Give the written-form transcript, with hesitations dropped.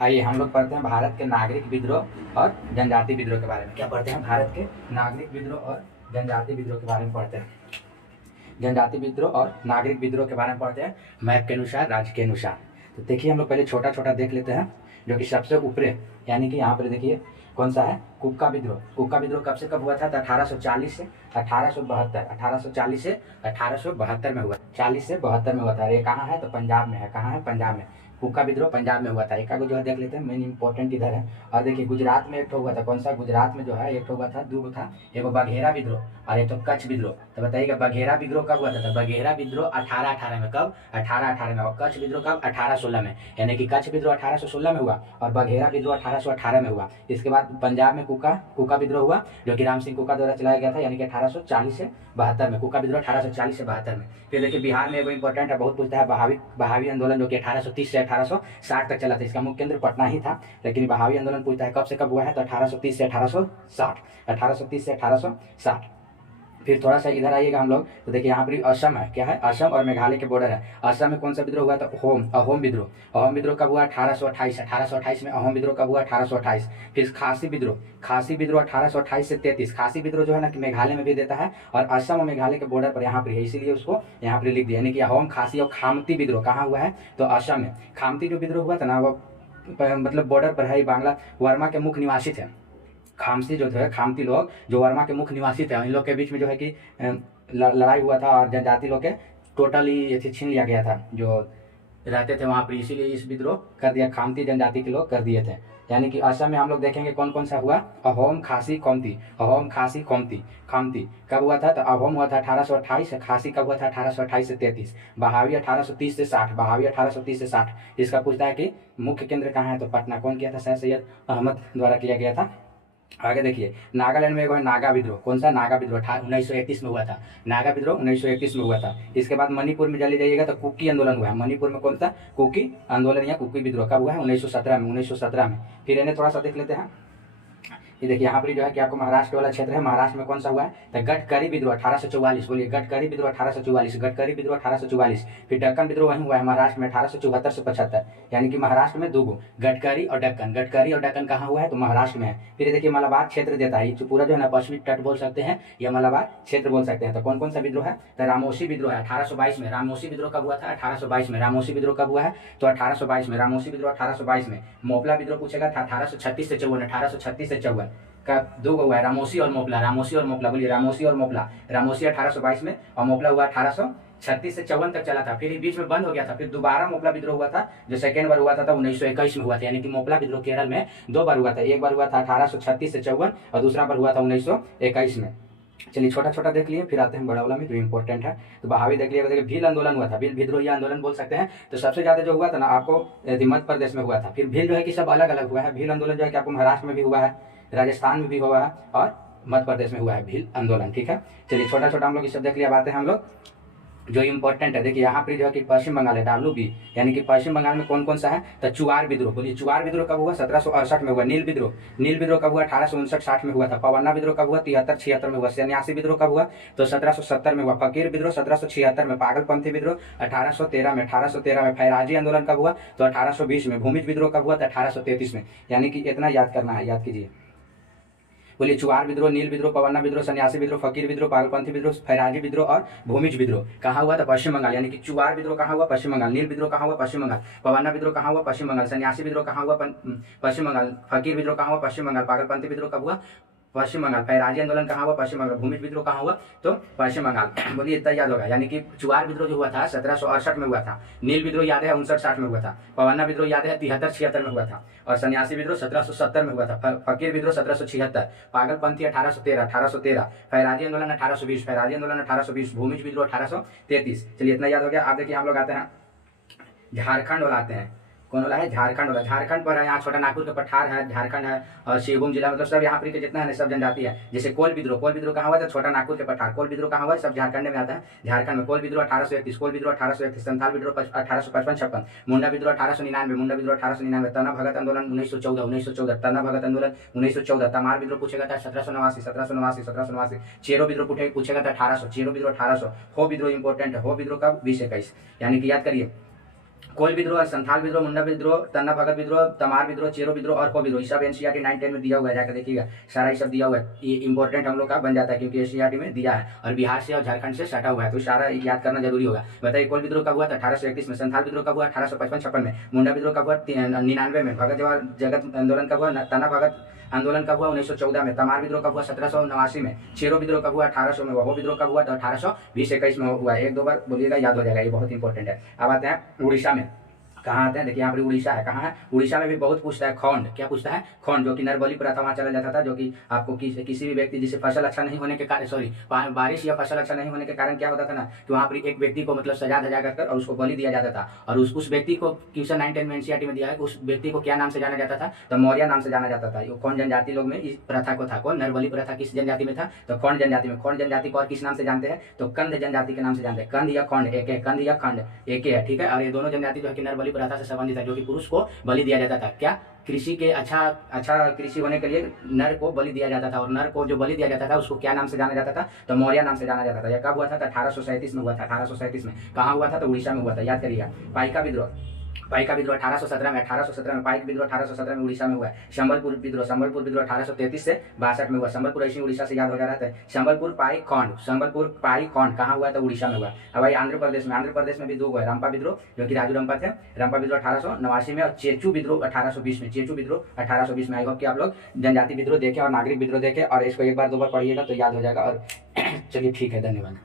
आइए हम लोग पढ़ते हैं भारत के नागरिक विद्रोह और जनजाति विद्रोह के बारे में। क्या पढ़ते हैं? भारत के नागरिक विद्रोह और जनजाति विद्रोह के बारे में पढ़ते हैं। जनजाति विद्रोह और नागरिक विद्रोह के बारे में पढ़ते हैं मैप के अनुसार, राज्य के अनुसार। तो देखिए हम लोग पहले छोटा छोटा देख लेते हैं, जो कि सबसे ऊपरे, यानी कि यहाँ पर देखिए कौन सा है, कुक्का विद्रोह। कुक्का विद्रोह कब से कब हुआ था? तो 1840 से 1872। 1840 से 1872 में हुआ, 40 से 72 में हुआ था। ये कहाँ है? तो पंजाब में है। कहाँ है? पंजाब में। कुक्का विद्रोह पंजाब में हुआ था। एक जो है देख लेते हैं, मेन इंपॉर्टेंट इधर है। और देखिए गुजरात में एक हुआ था। कौन सा? गुजरात में जो है एक हुआ था, दो था, एक बघेरा विद्रोह और एक तो कच्छ विद्रोह। तो बताइएगा बघेरा विद्रोह कब हुआ था? तो बघेरा विद्रोह 1818 में। कब? 1818 में। और कच्छ विद्रोह कब? 1816 में। यानी कि कच्छ विद्रोह 1816 में हुआ और बघेरा विद्रोह 1818 में हुआ। इसके बाद पंजाब में कुक्का विद्रोह हुआ, जो कि राम सिंह कुक्का द्वारा चलाया गया था, यानी कि 1840 से 72 में। कुक्का विद्रोह 1840 से 72 में। फिर देखिए बिहार में एगो इंपॉर्टेंट है, बहुत पूछता है, बहावी आंदोलन, जो कि 1830 से 1860 तक चला था। इसका मुख्य केंद्र पटना ही था, लेकिन बहावी आंदोलन पूछता है कब से कब हुआ है? तो 1830 से 1860। 1830 से 1860। फिर थोड़ा सा इधर आइएगा हम लोग, तो देखिए यहाँ पर असम है। क्या है? असम और मेघालय के बॉर्डर है। असम में कौन सा विद्रोह हुआ? तो अहोम विद्रोह। अहोम विद्रोह कब हुआ? 1828। 1828 में अहोम विद्रोह कब हुआ? 1828। फिर खासी विद्रोह 1828 से 33। खासी विद्रोह जो है ना कि मेघालय में भी देता है और असम और मेघालय के बॉर्डर पर यहाँ पर है, इसीलिए उसको यहाँ पर लिख दिया। यानी कि अहोम, खासी और खामती विद्रोह कहाँ हुआ है? तो असम में। खामती जो विद्रोह हुआ था ना, वो मतलब बॉर्डर पर है, बांग्ला वर्मा के मुख्य निवासी थे। खामती जो थे, खामती लोग जो वर्मा के मुख्य निवासी थे, इन लोग के बीच में जो है कि लड़ाई हुआ था और जनजाति लोग के टोटली छीन लिया गया था जो रहते थे वहाँ पर, इसीलिए इस विद्रोह कर दिया, खामती जनजाति के लोग कर दिए थे। यानी कि असम में हम लोग देखेंगे कौन कौन सा हुआ। अहोम, खासी, कौमती। अहोम, खासी, कौमती। खामती कब हुआ था? तो अहोम हुआ था 1828। खासी कब हुआ था? 1828 से 33। बहावी 1830 से 60। बहावी 1830 से 60। इसका पूछता है कि मुख्य केंद्र कहाँ है? तो पटना। कौन किया था? सर सैयद अहमद द्वारा किया गया था। आगे देखिए नागालैंड में एक है नागा विद्रोह। कौन सा? नागा विद्रोह 1931 में हुआ था। नागा विद्रोह 1931 में हुआ था। इसके बाद मणिपुर में चले जाइएगा तो कुकी आंदोलन हुआ है। मणिपुर में कौन सा? कुकी आंदोलन या कुकी विद्रोह कब हुआ है? 1917 में। 1917 में। फिर इन्हें थोड़ा सा देख लेते हैं। ये देखिए यहाँ पर जो है कि आपको महाराष्ट्र वाला क्षेत्र है। महाराष्ट्र में कौन सा हुआ है? तो गडकरी विद्रोह 1844। बोलिए गडकरी विद्रोह 1844। गडकरी विद्रोह 1844। फिर डक्कन विद्रोह वहीं हुआ है महाराष्ट्र में 1874 से 75। यानी कि महाराष्ट्र में दो गो, गडकरी और डक्कन। गडकरी और डक्कन कहाँ हुआ है? तो महाराष्ट्र में है। फिर देखिए मलाबार क्षेत्र देता है, पूरा जो है ना पश्चिमी तट बोल सकते हैं या मलाबार क्षेत्र बोल सकते हैं। तो कौन कौन सा विद्रोह है? तो रामोसी विद्रोह है 1822 में। रामोसी विद्रोह कब हुआ था? 1822 में। रामोसी विद्रोह कब हुआ है? तो 1822 में। रामोसी विद्रोह 1822 में। मोपला विद्रोह पूछेगा था 1836 से 54। 1836 से 54 का दो हुआ है, रामोसी और मोपला। रामोसी और मोपला, बोलिए रामोसी और मोपला। रामोसी 1822 में और मोपला हुआ 1836 से 54 तक चला था। फिर बीच में बंद हो गया था। फिर दोबारा मोपला विद्रोह हुआ था, जो सेकेंड बार हुआ था 1921 में हुआ था। यानी कि मोपला विद्रोह केरल में दो बार हुआ था। एक बार हुआ था 1836 से 54 और दूसरा बार हुआ था 1921 में। चलिए छोटा छोटा देख लिए, फिर आते हैं बड़ा वाला में जो इंपॉर्टेंट है। तो बहावी देख लिया। देखिए भील आंदोलन हुआ था। भील विद्रोह या आंदोलन बोल सकते हैं। तो सबसे ज्यादा जो हुआ था ना आपको मध्य प्रदेश में हुआ था। फिर भील जो है कि सब अलग अलग हुआ है। भील आंदोलन जो है कि आपको महाराष्ट्र में भी हुआ है, राजस्थान में भी हुआ है और मध्य प्रदेश में हुआ है भील आंदोलन। ठीक है, चलिए छोटा छोटा हम लोग ये सब देख लिया। बातें हम लोग जो इम्पोर्टेंट है, देखिए यहाँ पर जो है कि पश्चिम बंगाल है, WB, यानी कि पश्चिम बंगाल में कौन कौन सा है? तो चुआर विद्रोह। बोलिए चुआर विद्रोह कब हुआ? 1768 में हुआ। नील विद्रोह कब हुआ? 1859-60 में हुआ था। पवन्ना विद्रोह कब हुआ? 73-76 में हुआ। सन्यासी विद्रोह कब हुआ? तो 1770 में हुआ। फकीर विद्रोह 1776 में। पागलपंथी विद्रोह 1813 में। 1813 में। फैराजी आंदोलन कब हुआ? तो 1820 में। भूमिज विद्रोह कब हुआ? तो 1833 में। यानी कि इतना याद करना है, याद कीजिए। बोलिए चुआर विद्रोह, नील विद्रोह, पवन्ना विद्रोह, सन्यासी विद्रोह, फकीर विद्रोह, पागलपंथी विद्रोह, फैराजी विद्रोह और भूमिज विद्रोह कहाँ हुआ? था पश्चिम बंगाल। यानी कि चुआर विद्रोह कहाँ हुआ? पश्चिम बंगाल। नील विद्रोह कहाँ हुआ? पश्चिम बंगाल। पवन्ना विद्रोह कहाँ हुआ? पश्चिम बंगाल। सन्यासी विद्रोह कहाँ हुआ? पश्चिम बंगाल। फकीर विद्रोह कहाँ हुआ? पश्चिम बंगाल। पागलपंथी विद्रोह कब हुआ? पश्चिम बंगाल। फैराजी आंदोलन कहाँ हुआ? पश्चिम बंगाल। भूमिज विद्रोह कहाँ हुआ? तो पश्चिम बंगाल। बोलिए इतना याद होगा। यानी कि चुआर विद्रोह जो हुआ था 1768 में हुआ था। नील विद्रोह याद है 59-60 में हुआ था। पवन्ना विद्रोह याद है 73-76 में हुआ था। और सन्यासी विद्रोह 1770 में हुआ था। फकीर विद्रोह 1776। पागलपंथी 1813। फैराजी आंदोलन 1820। फैराजी आंदोलन 1820। भूमिज विद्रोह 1833। चलिए इतना याद हो गया। आप देखिए हम लोग आते हैं झारखंड वाला, आते हैं कौन वाला है? झारखंड वाला। झारखंड पर है, यहाँ छोटा नागपुर के पठार है, झारखंड है और शिवभूम जिला, मतलब सब यहाँ पर के जितना है सब जनजाति है। जैसे कोल विद्रोह कहाँ हुआ था? छोटा नागपुर के पठार। कोल विद्रोह कहाँ हुआ? सब झारखंड में आता है। झारखंड में कोल विद्रोह 1831। कोल विद्रोह 1831। संथाल विद्रोह 1855-56। मुंडा विद्रोह 1899। मुंडा विद्रोह 1899। तना भगत आंदोलन 1914। तना भगत आंदोलन 1914। तमार विद्रोह पूछेगा था 1789। चेरो विद्रोह पूछेगा था 1800। चेरो विद्रोह 1800। हो विद्रोह इंपॉर्टेंट है। हो विद्रोह कब? 2021। यानी कि याद करिए कोल विद्रोह, संथाल विद्रोह, मुंडा विद्रोह, तन्ना भगत विद्रोह, तमार विद्रोह, चेरो विद्रोह और हो विद्रोह, सब एनसीईआरटी 9-10 में दिया हुआ है, जाकर देखिएगा सारा ये सब दिया हुआ है। ये इंपॉर्टेंट हम लोग का बन जाता है क्योंकि एनसीईआरटी में दिया है और बिहार से और झारखंड से सटा हुआ है, तो सारा याद करना जरूरी होगा। बताइए कोल विद्रोह कब हुआ था? 1831 में। संथाल विद्रोह कब हुआ? 1855-56 में। मुंडा विद्रोह कब हुआ? 99 में। भगत जगत आंदोलन कब हुआ? तन्ना भगत आंदोलन कब हुआ? 1914 में। तमार विद्रोह कब हुआ? 1789 में। चेरो विद्रोह कब हुआ? 1800 में। वह विद्रोह कब हुआ? तो 1820-21 में हुआ। एक दो बार बोलिएगा, याद हो जाएगा, ये बहुत इंपॉर्टेंट है। अब आते हैं उड़ीसा में। कहाँ आते हैं? देखिए यहाँ पर उड़ीसा है। कहाँ है? उड़ीसा में भी बहुत पूछता है खौंड। क्या पूछता है? खौंड, जो कि नरबली प्रथा वहाँ चला जाता था, जो कि आपको किसी भी व्यक्ति जिसे फसल अच्छा नहीं होने के कारण, सॉरी बारिश या फसल अच्छा नहीं होने के कारण क्या होता था ना कि वहाँ पर एक व्यक्ति को मतलब सजा धजा कर और उसको बलि दिया जाता था। और उस व्यक्ति को क्वेश्चन 9-10 में एनसीईआरटी में दिया है, उस व्यक्ति को क्या नाम से जाना जाता था? तो मौर्य नाम से जाना जाता था। ये कौन जनजाति लोग में इस प्रथा को था? कौन? नरबली प्रथा किस जनजाति में था? तो खौंड जनजाति में। खौंड जनजाति को और किस नाम से जानते हैं? तो कंद जनजाति के नाम से जानते हैं। कंद या खौंड एक है, कंद या खंड एक है, ठीक है। और ये दोनों जनजाति जो है कि नरबली प्रथा से संबंधित है, जो कि पुरुष को बलि दिया जाता था। क्या? कृषि के अच्छा कृषि होने के लिए नर को बलि दिया जाता था, और नर को जो बलि दिया जाता था उसको क्या नाम से जाना जाता था? तो मौर्य नाम से जाना जाता था। यह कब हुआ था? 1837 में हुआ था। 1837 में। कहाँ हुआ था? तो उड़ीसा में हुआ था, याद करिएगा। पाइका विद्रोह 1817 में। 1817 में। पाइक विद्रोह 1817 में उड़ीसा में हुआ है। संबलपुर विद्रोह 1833 से 62 में हुआ। संबलपुर ऐसी उड़ीसा से याद हो जा रहा था। संबलपुर पाई खौंड कहाँ हुआ? तो उड़ीसा में हुआ। अब भाई आंध्र प्रदेश में भी दो हुआ है। रंपा विद्रोह, जो कि राजू रंपा थे। रंपा विद्रोह 1889 में, और चेचू विद्रोह 1820 में। चेचू विद्रोह 1820 में। आई होप कि आप लोग जनजाति विद्रोह देखें और नागरिक विद्रोह देखें, और इसको एक बार दो बार पढ़िएगा तो याद हो जाएगा। और चलिए ठीक है, धन्यवाद।